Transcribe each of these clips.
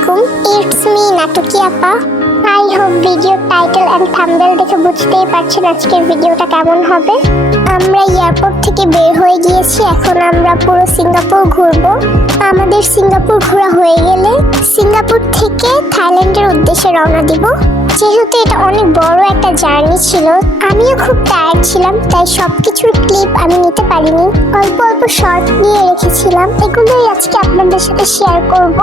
আলাইকুম, it's me Natki আপা। I hope video title and thumbnail দেখে বুঝতেই পারছেন আজকের ভিডিওটা কেমন হবে। আমরা এয়ারপোর্ট থেকে বের হয়ে গিয়েছি, এখন আমরা পুরো সিঙ্গাপুর ঘুরবো। আমাদের সিঙ্গাপুর ঘোরা হয়ে গেলে সিঙ্গাপুর থেকে থাইল্যান্ডের উদ্দেশ্যে রওনা দিব। যেহেতু এটা অনেক বড় একটা জার্নি ছিল, আমিও খুব টায়ার্ড ছিলাম, তাই সবকিছুর ক্লিপ আমি নিতে পারিনি। অল্প অল্প শর্ট নিয়ে রেখেছিলাম, এগুলোই আজকে আপনাদের সাথে শেয়ার করব।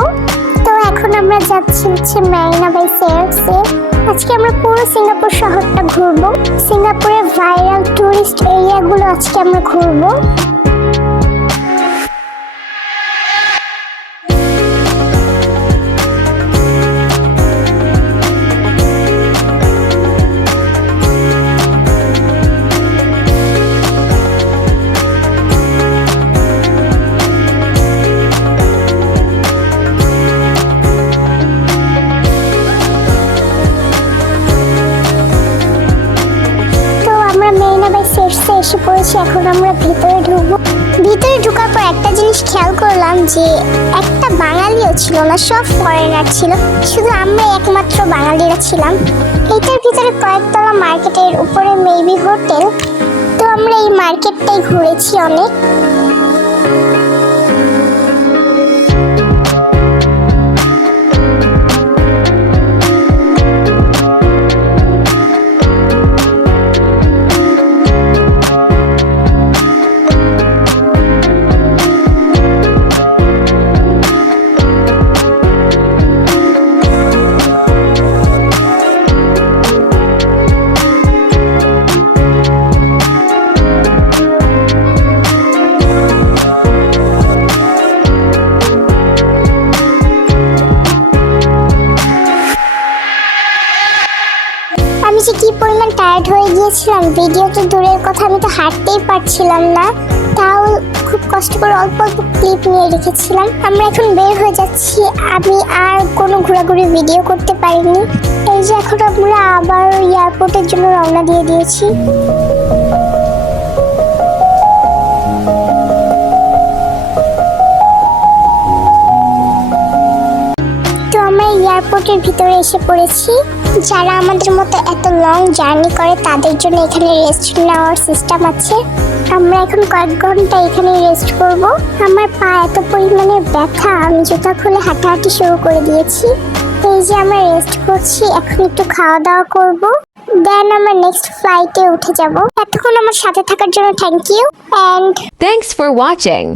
তো এখন আমরা যাচ্ছি মারিনা বাই স্যান্ডসে। আজকে আমরা পুরো সিঙ্গাপুর শহরটা ঘুরবো। সিঙ্গাপুরের ভাইরাল টুরিস্ট এরিয়াগুলো আজকে আমরা ঘুরবো। এসে পড়েছি, এখন আমরা ভিতরে ঢুকবো। ভিতরে ঢোকার পর একটা জিনিস খেয়াল করলাম যে একটা বাঙালিও ছিল না, সব ফরেনার ছিল, শুধু আমরা একমাত্র বাঙালিরা ছিলাম। এটার ভিতরে কয়েকতলা মার্কেটের উপরে মেবি হোটেল। তো আমরা এই মার্কেটটাই ঘুরেছি অনেক। আমি যে কি পরিমাণ টায়ার্ড হয়ে গিয়েছিলাম, ভিডিও তো দূরের কথা, আমি তো হাঁটতেই পারছিলাম না, তাও খুব কষ্ট করে অল্প অল্প ক্লিপ নিয়ে রেখেছিলাম। আমরা এখন বের হয়ে যাচ্ছি, আমি আর কোনো ঘোরাঘুরি ভিডিও করতে পারিনি। এই যে এখন আমরা আবার এয়ারপোর্টের জন্য রওনা দিয়ে দিয়েছি। এয়ারপোর্টের ভিতরে এসে পড়েছি। যারা আমাদের মতো এত লং জার্নি করে তাদের জন্য এখানে রেস্ট নেওয়ার সিস্টেম আছে। আমরা এখন কয়েক ঘন্টা এখানে রেস্ট করব। আমার পা এত পরিমাণে ব্যথা, আমি জুতা খুলে হাঁটাহাঁটি শুরু করে দিয়েছি। এই যে আমরা রেস্ট করছি, এখন একটু খাওয়া দাওয়া করব, দেন আমরা নেক্সট ফ্লাইটে উঠে যাব। এতক্ষণ আমার সাথে থাকার জন্য thank you and Thanks for watching.